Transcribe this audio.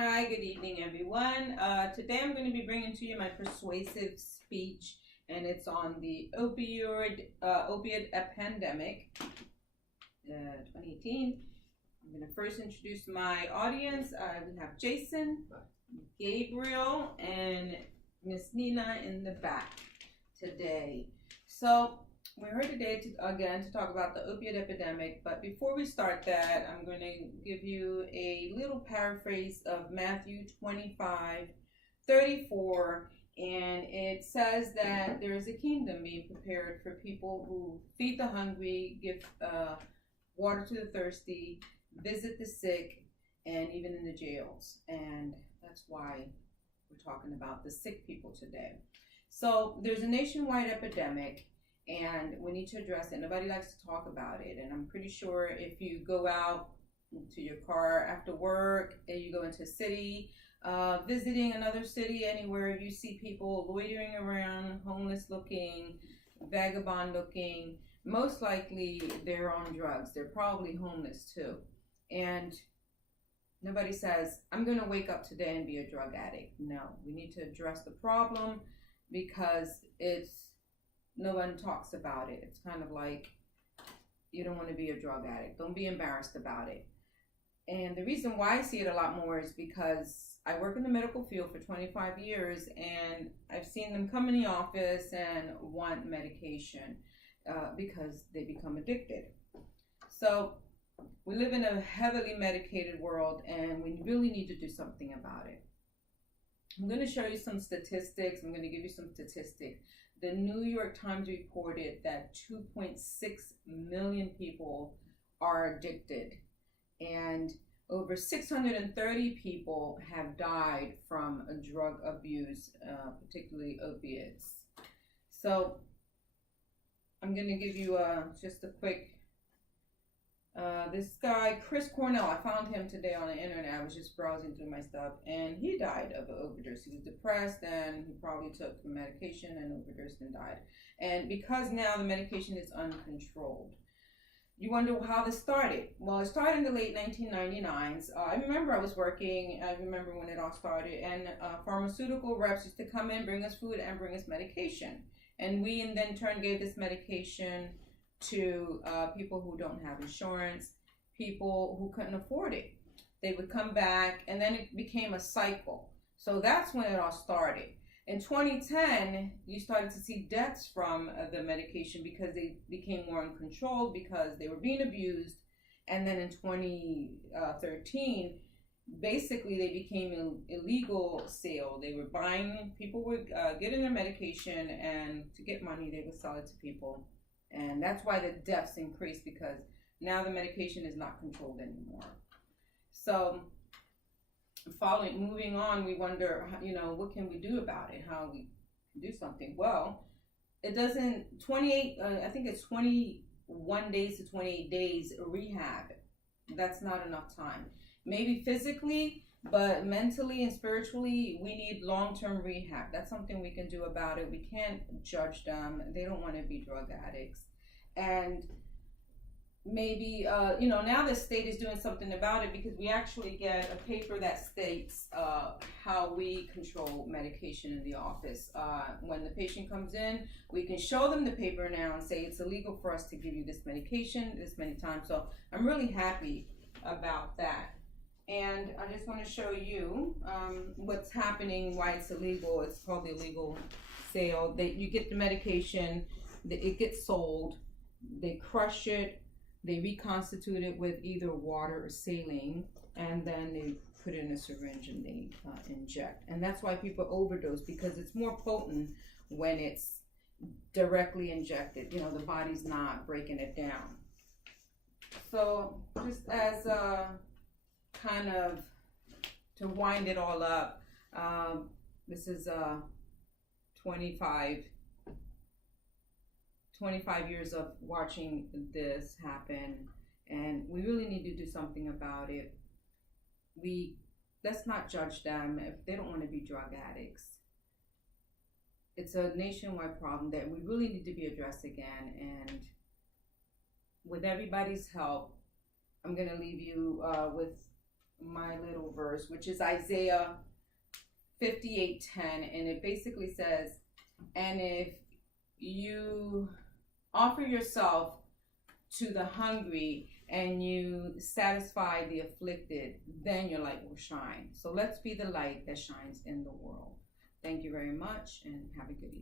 Hi, good evening, everyone. Today I'm going to be bringing to you my persuasive speech, and it's on the opiate epidemic, 2018. I'm going to first introduce my audience. We have Jason, Gabriel, and Miss Nina in the back today. So we're here today to talk about the opiate epidemic, but before we start that, I'm going to give you a little paraphrase of Matthew 25:34, and it says that there is a kingdom being prepared for people who feed the hungry, give water to the thirsty, visit the sick, and even in the jails. And that's why we're talking about the sick people today. So there's a nationwide epidemic, and we need to address it. Nobody likes to talk about it, and I'm pretty sure if you go out to your car after work and you go into a city, visiting another city, anywhere, you see people loitering around, homeless looking, vagabond looking. Most likely they're on drugs. They're probably homeless too. And nobody says, I'm going to wake up today and be a drug addict. No, we need to address the problem because no one talks about it. It's kind of like you don't want to be a drug addict. Don't be embarrassed about it. And the reason why I see it a lot more is because I work in the medical field for 25 years, and I've seen them come in the office and want medication because they become addicted. So we live in a heavily medicated world, and we really need to do something about it. I'm going to show you some statistics. I'm going to give you some statistics. The New York Times reported that 2.6 million people are addicted, and over 630 people have died from a drug abuse, particularly opiates. So I'm going to give you just a quick this guy, Chris Cornell, I found him today on the internet. I was just browsing through my stuff, and he died of an overdose. He was depressed, and he probably took the medication and overdosed and died. And because now the medication is uncontrolled. You wonder how this started. Well, it started in the late 1999s. I remember I was working, I remember when it all started, and pharmaceutical reps used to come in, bring us food, and bring us medication. And we, in then turn, gave this medication to people who don't have insurance, people who couldn't afford it. They would come back, and then it became a cycle. So that's when it all started. In 2010, you started to see deaths from the medication because they became more uncontrolled because they were being abused. And then in 2013, basically they became an illegal sale. They were buying, people were getting their medication, and to get money, they would sell it to people. And that's why the deaths increased, because now the medication is not controlled anymore. So moving on, we wonder, what can we do about it? How we can do something? Well, it doesn't, I think it's 21 days to 28 days rehab. That's not enough time. Maybe physically, but mentally and spiritually, we need long-term rehab. That's something we can do about it. We can't judge them. They don't want to be drug addicts. And maybe, now the state is doing something about it, because we actually get a paper that states how we control medication in the office. When the patient comes in, we can show them the paper now and say it's illegal for us to give you this medication this many times. So I'm really happy about that. And I just want to show you what's happening, why it's illegal. It's called the illegal sale. You get the medication, it gets sold, they crush it, they reconstitute it with either water or saline, and then they put it in a syringe and they inject. And that's why people overdose, because it's more potent when it's directly injected. The body's not breaking it down. So just as kind of to wind it all up, this is 25 years of watching this happen, and we really need to do something about it. Let's not judge them if they don't want to be drug addicts. It's a nationwide problem that we really need to be addressed again, and with everybody's help, I'm going to leave you with my little verse, which is Isaiah 58:10, and it basically says, and if you offer yourself to the hungry and you satisfy the afflicted, then your light will shine. So let's be the light that shines in the world. Thank you very much and have a good evening.